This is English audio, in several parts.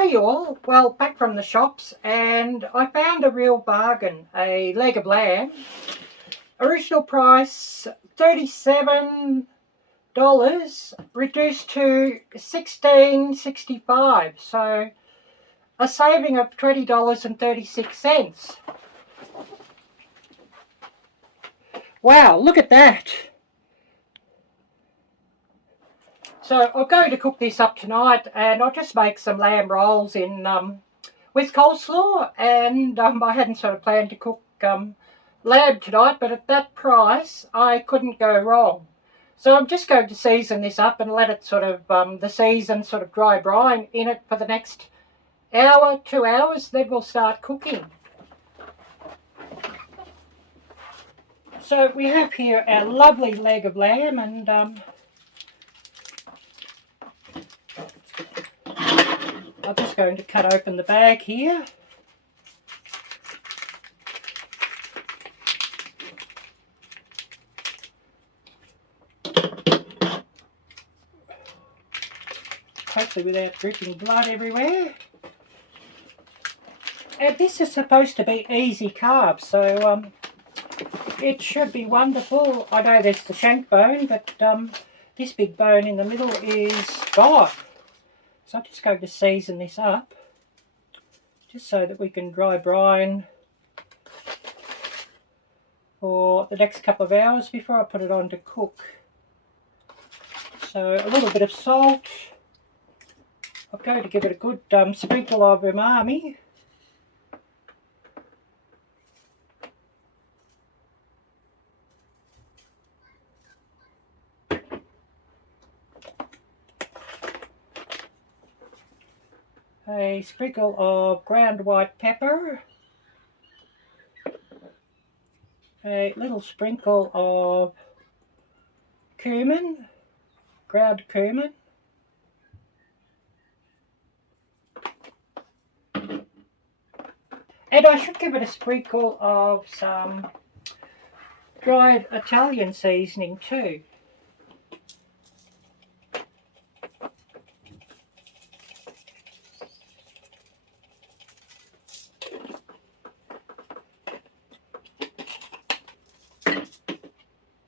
Hey you all, well back from the shops and I found a real bargain, a leg of lamb. Original price $37, reduced to $16.65, so a saving of $20.36. Wow, look at that. So I'm going to cook this up tonight, and I'll just make some lamb rolls in with coleslaw. And I hadn't sort of planned to cook lamb tonight, but at that price I couldn't go wrong. So I'm just going to season this up and let it sort of the season sort of dry brine in it for the next hour, 2 hours. Then we'll start cooking. So we have here our lovely leg of lamb, and I'm just going to cut open the bag here. Hopefully without dripping blood everywhere. And this is supposed to be easy carve, so it should be wonderful. I know there's the shank bone, but this big bone in the middle is gone. So I'm just going to season this up, just so that we can dry brine for the next couple of hours before I put it on to cook. So a little bit of salt. I'm going to give it a good sprinkle of umami. A sprinkle of ground white pepper, a little sprinkle of cumin, ground cumin, and I should give it a sprinkle of some dried Italian seasoning too.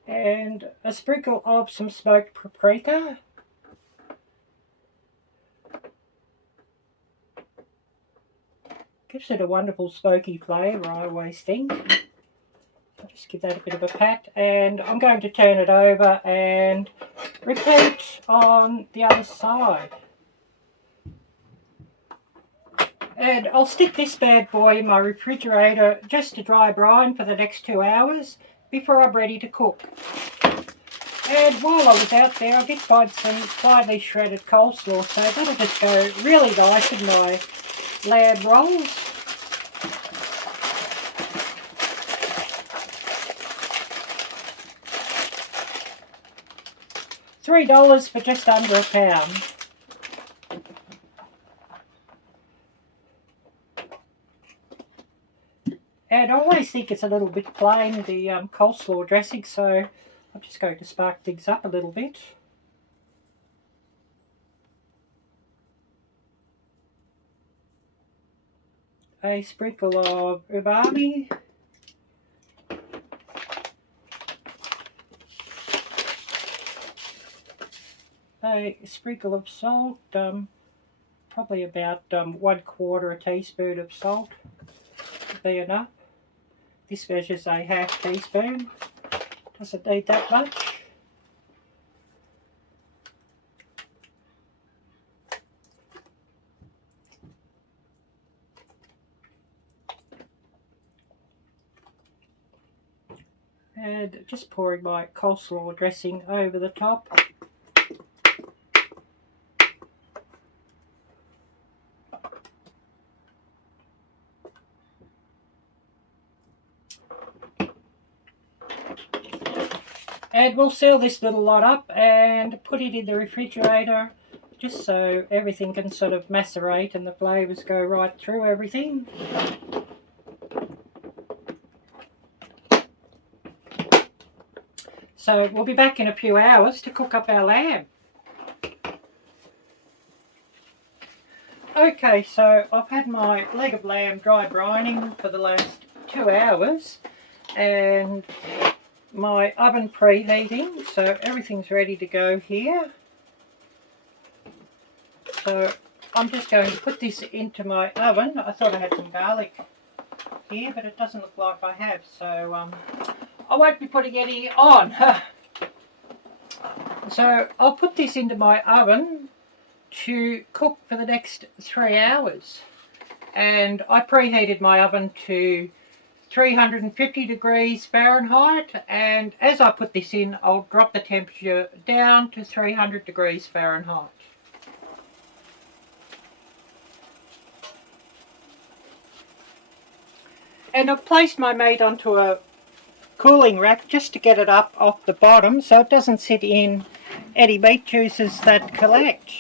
And a sprinkle of some smoked paprika. Gives it a wonderful smoky flavour, I always think. I'll just give that a bit of a pat, and I'm going to turn it over and repeat on the other side. And I'll stick this bad boy in my refrigerator just to dry brine for the next 2 hours before I'm ready to cook. And while I was out there, I did find some finely shredded coleslaw, so that'll just go really nice in my lamb rolls. $3 for just under a pound. And I always think it's a little bit plain, the coleslaw dressing, so I'm just going to spark things up a little bit. A sprinkle of umami. A sprinkle of salt, probably about 1/4 teaspoon of salt would be enough. This measures a half teaspoon, doesn't need that much. And just pouring my coleslaw dressing over the top. And we'll seal this little lot up and put it in the refrigerator just so everything can sort of macerate and the flavours go right through everything. So we'll be back in a few hours to cook up our lamb. Okay, so I've had my leg of lamb dry brining for the last 2 hours and my oven preheating, so everything's ready to go here. So I'm just going to put this into my oven. I thought I had some garlic here, but it doesn't look like I have, so I won't be putting any on. So I'll put this into my oven to cook for the next 3 hours. And I preheated my oven to 350 degrees Fahrenheit, and as I put this in, I'll drop the temperature down to 300 degrees Fahrenheit. And I've placed my meat onto a cooling rack just to get it up off the bottom so it doesn't sit in any meat juices that collect.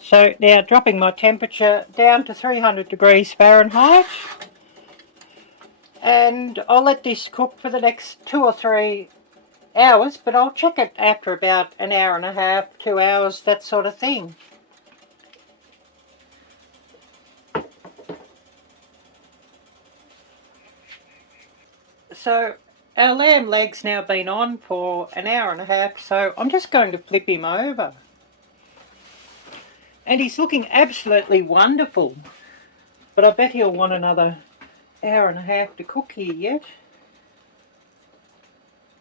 So now dropping my temperature down to 300 degrees Fahrenheit, and I'll let this cook for the next 2 or 3 hours, but I'll check it after about an hour and a half, 2 hours, that sort of thing. So our lamb leg's now been on for an hour and a half, so I'm just going to flip him over. And he's looking absolutely wonderful, but I bet he'll want another hour and a half to cook here yet.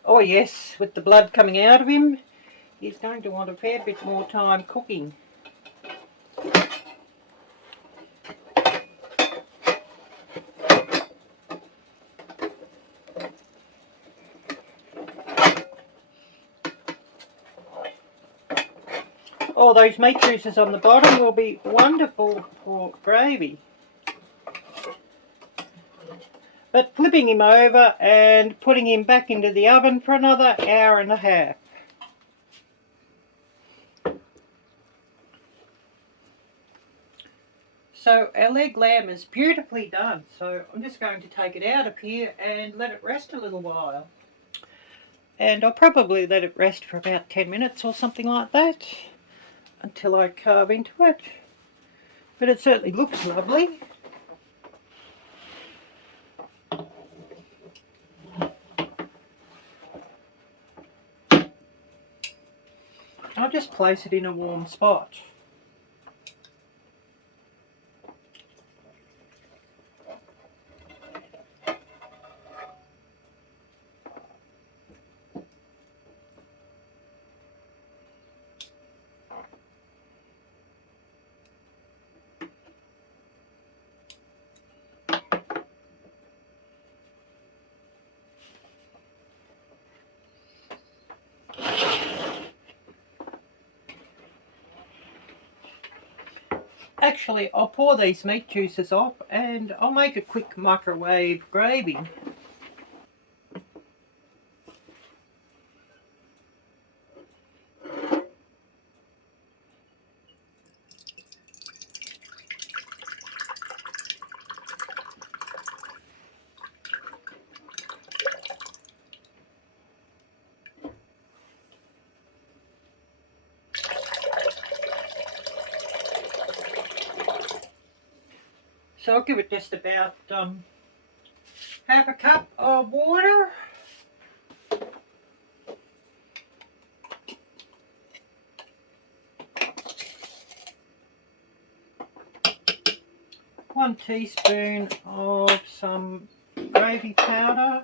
Oh yes, with the blood coming out of him, he's going to want a fair bit more time cooking. All those meat juices on the bottom will be wonderful for gravy. But flipping him over and putting him back into the oven for another hour and a half. So our leg lamb is beautifully done, so I'm just going to take it out of here and let it rest a little while. And I'll probably let it rest for about 10 minutes or something like that until I carve into it. But it certainly looks lovely. I'll just place it in a warm spot. Actually, I'll pour these meat juices off and I'll make a quick microwave gravy. So I'll give it just about half a cup of water. One teaspoon of some gravy powder.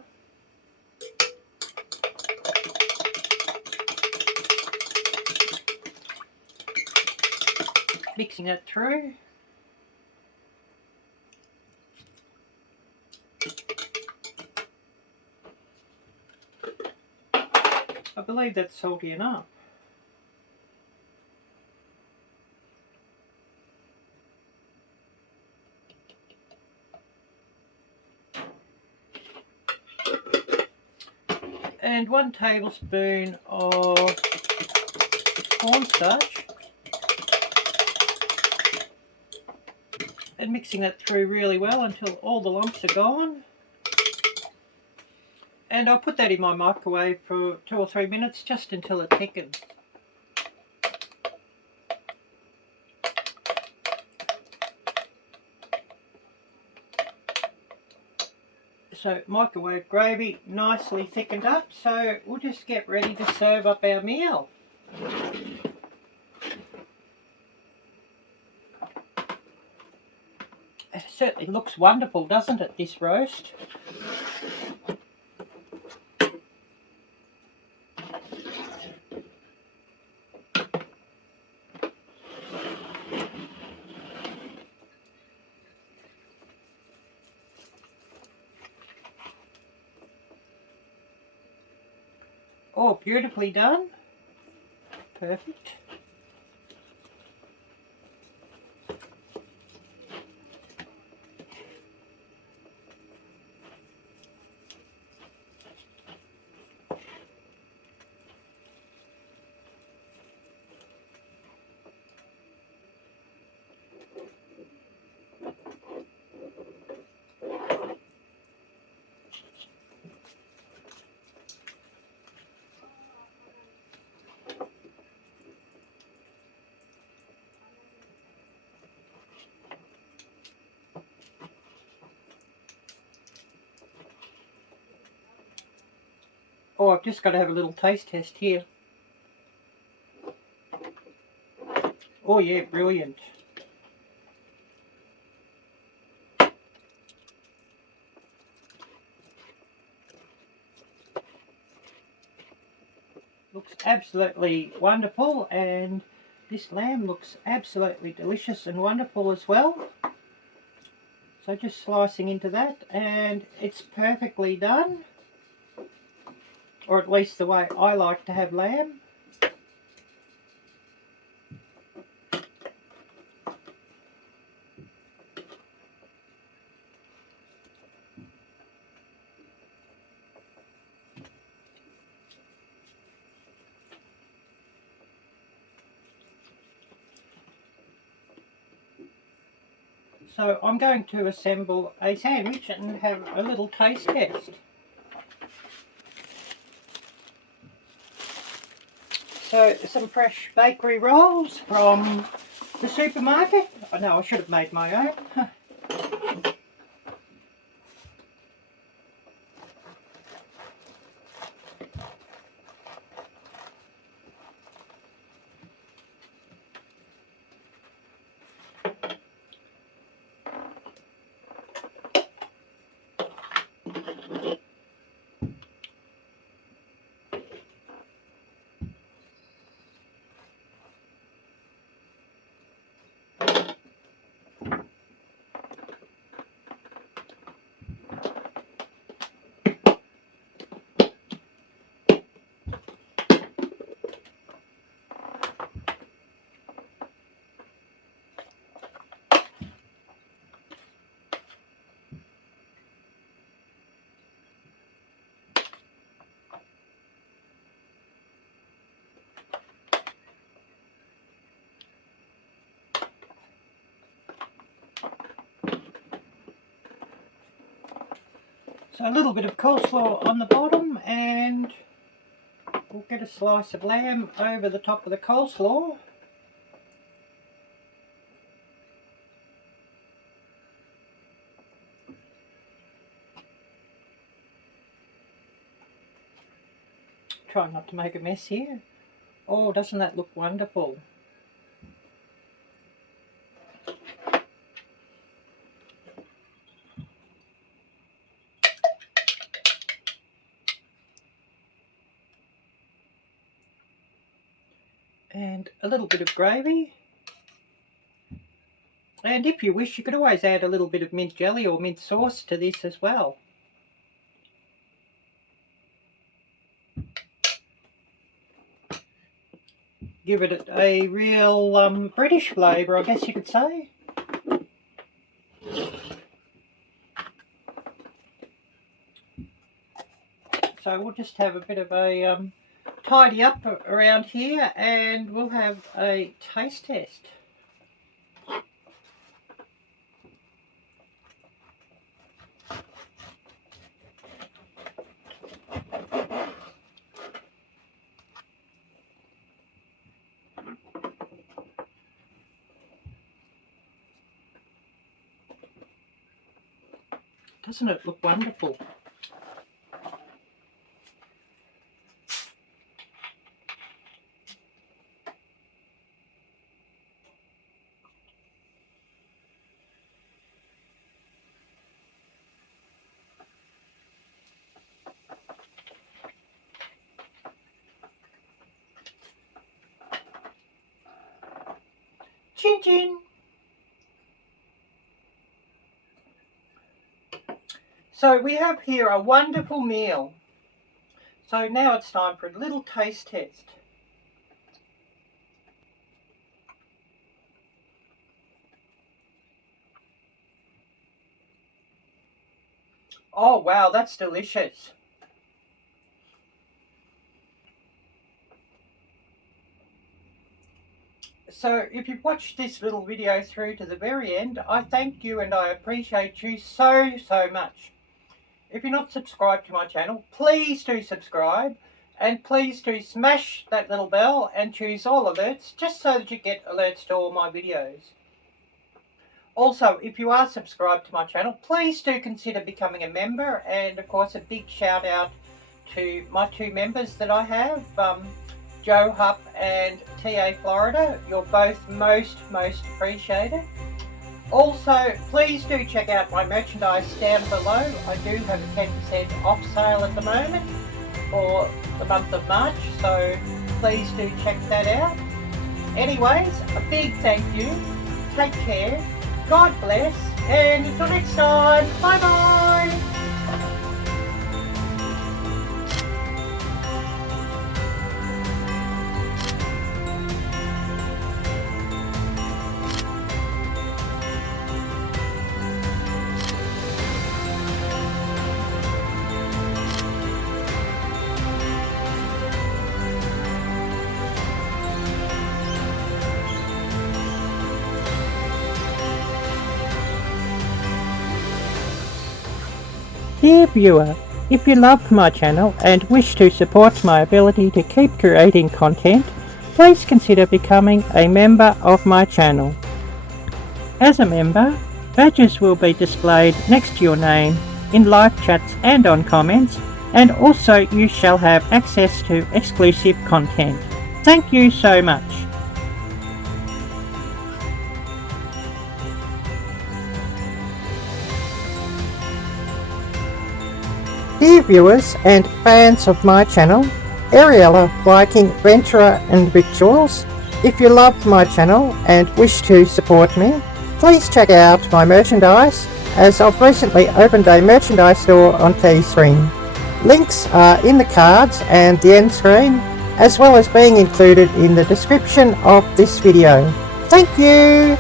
Mixing it through. I believe that's salty enough. And 1 tablespoon of cornstarch. And mixing that through really well until all the lumps are gone. And I'll put that in my microwave for 2 or 3 minutes, just until it thickens. So microwave gravy nicely thickened up, so we'll just get ready to serve up our meal. It certainly looks wonderful, doesn't it, this roast? Oh, beautifully done. Perfect. Oh, I've just got to have a little taste test here. Oh yeah, brilliant. Looks absolutely wonderful, and this lamb looks absolutely delicious and wonderful as well. So just slicing into that, and it's perfectly done. Or at least the way I like to have lamb. So I'm going to assemble a sandwich and have a little taste test. So some fresh bakery rolls from the supermarket. I know I should have made my own. So a little bit of coleslaw on the bottom, and we'll get a slice of lamb over the top of the coleslaw. Try not to make a mess here. Oh, doesn't that look wonderful? And a little bit of gravy. And if you wish, you could always add a little bit of mint jelly or mint sauce to this as well. Give it a real British flavour, I guess you could say. So we'll just have a bit of a tidy up around here, and we'll have a taste test. Doesn't it look wonderful? Chin chin. So we have here a wonderful meal. So now it's time for a little taste test. Oh wow, that's delicious. So if you've watched this little video through to the very end, I thank you and I appreciate you so much. If you're not subscribed to my channel, please do subscribe, and please do smash that little bell and choose all alerts, just so that you get alerts to all my videos. Also, if you are subscribed to my channel, please do consider becoming a member, and of course a big shout out to my 2 members that I have, Joe Hupp and TA Florida. You're both most appreciated. Also, please do check out my merchandise down below. I do have a 10% off sale at the moment for the month of March, so please do check that out. Anyways, a big thank you. Take care. God bless. And until next time, bye bye. Dear viewer, if you love my channel and wish to support my ability to keep creating content, please consider becoming a member of my channel. As a member, badges will be displayed next to your name in live chats and on comments, and also you shall have access to exclusive content. Thank you so much. Dear viewers and fans of my channel, Arielle-Viking Venturer N Victuals, if you love my channel and wish to support me, please check out my merchandise, as I've recently opened a merchandise store on Teespring. Links are in the cards and the end screen, as well as being included in the description of this video. Thank you!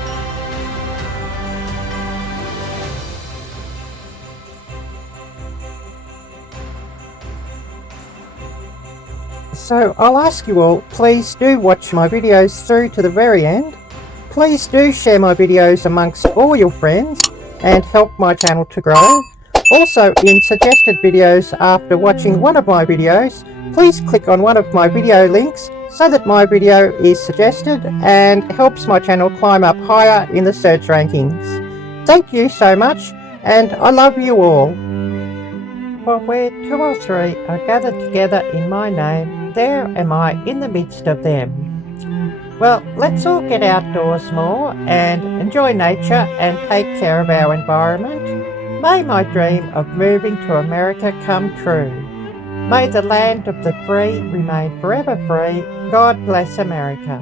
So I'll ask you all, please do watch my videos through to the very end. Please do share my videos amongst all your friends and help my channel to grow. Also, in suggested videos after watching one of my videos, please click on one of my video links so that my video is suggested and helps my channel climb up higher in the search rankings. Thank you so much, and I love you all. For where 2 or 3 are gathered together in my name, there am I in the midst of them. Well, let's all get outdoors more and enjoy nature and take care of our environment. May my dream of moving to America come true. May the land of the free remain forever free. God bless America.